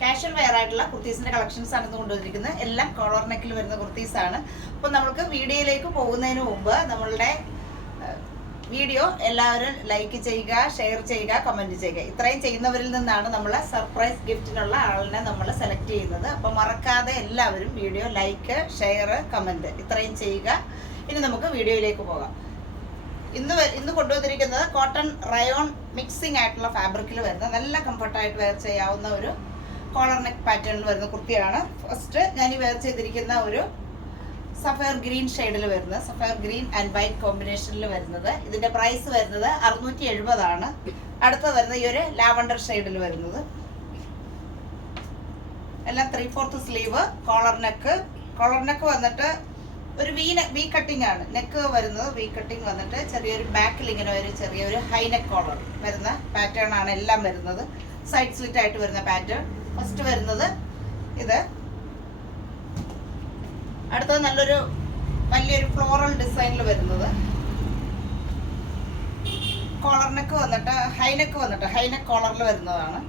Casual wear ആയിട്ടുള്ള കുർത്തീസിന്റെ collections ആണ് കൊണ്ടുവന്നിരിക്കുന്നത്. എല്ലാം കോളർ നെക്കിൽ വരുന്ന കുർത്തീസ് ആണ്. അപ്പോൾ നമുക്ക് വീഡിയോയിലേക്ക് പോകുന്നതിന് മുമ്പ് നമ്മളുടെ വീഡിയോ എല്ലാവരും ലൈക്ക് ചെയ്യുക, ഷെയർ ചെയ്യുക, കമന്റ് ചെയ്യുക. ഇത്രയും ചെയ്യുന്നവരിൽ നിന്നാണ് നമ്മൾ സർപ്രൈസ് ഗിഫ്റ്റിനുള്ള ആളിനെ നമ്മൾ സെലക്ട് ചെയ്യുന്നത്. അപ്പോൾ മറക്കാതെ എല്ലാവരും വീഡിയോ ലൈക്ക്, ഷെയർ, കമന്റ് ഇത്രയും ചെയ്യുക. ഇനി നമുക്ക് വീഡിയോയിലേക്ക് പോകാം. ഇന്ന് കൊണ്ടുവന്നിരിക്കുന്നത് കോട്ടൺ റയോൺ മിക്സിംഗ് ആയിട്ടുള്ള ഫാബ്രിക്കിൽ വരുന്ന നല്ല കംഫർട്ടായിട്ട് വെയർ ചെയ്യാവുന്ന ഒരു കോളർ നെക്ക് പാറ്റേണിൽ വരുന്ന കുർത്തിയാണ്. ഫസ്റ്റ് ഞാൻ ഈ വെയർ ചെയ്തിരിക്കുന്ന ഒരു സഫയർ ഗ്രീൻ ഷെയ്ഡിൽ വരുന്നത്, സഫയർ ഗ്രീൻ ആൻഡ് വൈറ്റ് കോമ്പിനേഷനിൽ വരുന്നത്. ഇതിന്റെ പ്രൈസ് വരുന്നത് 670 ആണ്. അടുത്ത വരുന്നത് ഈ ഒരു ലാവണ്ടർ ഷെയ്ഡിൽ വരുന്നത്. എല്ലാം 3/4 സ്ലീവ്, കോളർ നെക്ക് വന്നിട്ട് ഒരു വി കട്ടിംഗ് ആണ്. നെക്ക് വരുന്നത് വി കട്ടിംഗ് വന്നിട്ട് ചെറിയൊരു ബാക്കിൽ ഇങ്ങനെ ഒരു ചെറിയൊരു ഹൈ നെക്ക് കോളർ വരുന്ന പാറ്റേൺ ആണ് എല്ലാം വരുന്നത്. സൈഡ് സ്ലിറ്റ് ആയിട്ട് വരുന്ന പാറ്റേൺ. ഫസ്റ്റ് വരുന്നത് ഇത്. അടുത്തത് നല്ലൊരു വലിയൊരു ഫ്ലോറൽ ഡിസൈനിൽ വരുന്നത്. കോളർ നെക്ക് വന്നിട്ട് ഹൈ നെക്ക് കോളറിൽ വരുന്നതാണ്,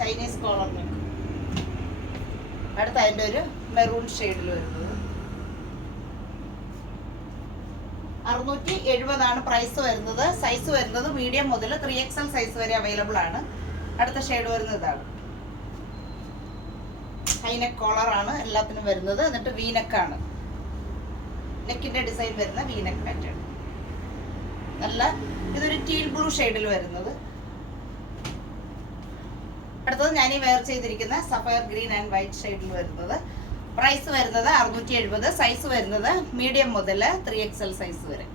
ചൈനീസ് കോളർ നെക്ക്. അടുത്ത അതിൻ്റെ ഒരു മെറൂൺ ഷെയ്ഡിൽ വരുന്നത്. 670 ആണ് പ്രൈസ് വരുന്നത്. സൈസ് വരുന്നത് മീഡിയം മുതൽ 3XL സൈസ് വരെ അവൈലബിൾ ആണ്. അടുത്ത ഷെയ്ഡ് വരുന്നത് ഇതാണ്. ഹൈനെക്ക് കോളർ ആണ് എല്ലാത്തിനും വരുന്നത്. എന്നിട്ട് വീനെക്കാണ്, നെക്കിന്റെ ഡിസൈൻ വരുന്ന വീനെക്ക് പാറ്റേൺ. നല്ല ഇതൊരു ടീൽ ബ്ലൂ ഷെയ്ഡിൽ വരുന്നത്. അടുത്തത് ഞാൻ ഈ വെയർ ചെയ്തിരിക്കുന്ന സഫയർ ഗ്രീൻ ആൻഡ് വൈറ്റ് ഷെയ്ഡിൽ വരുന്നത്. പ്രൈസ് വരുന്നത് 670. സൈസ് വരുന്നത് മീഡിയം മുതൽ 3XL സൈസ് വരെ.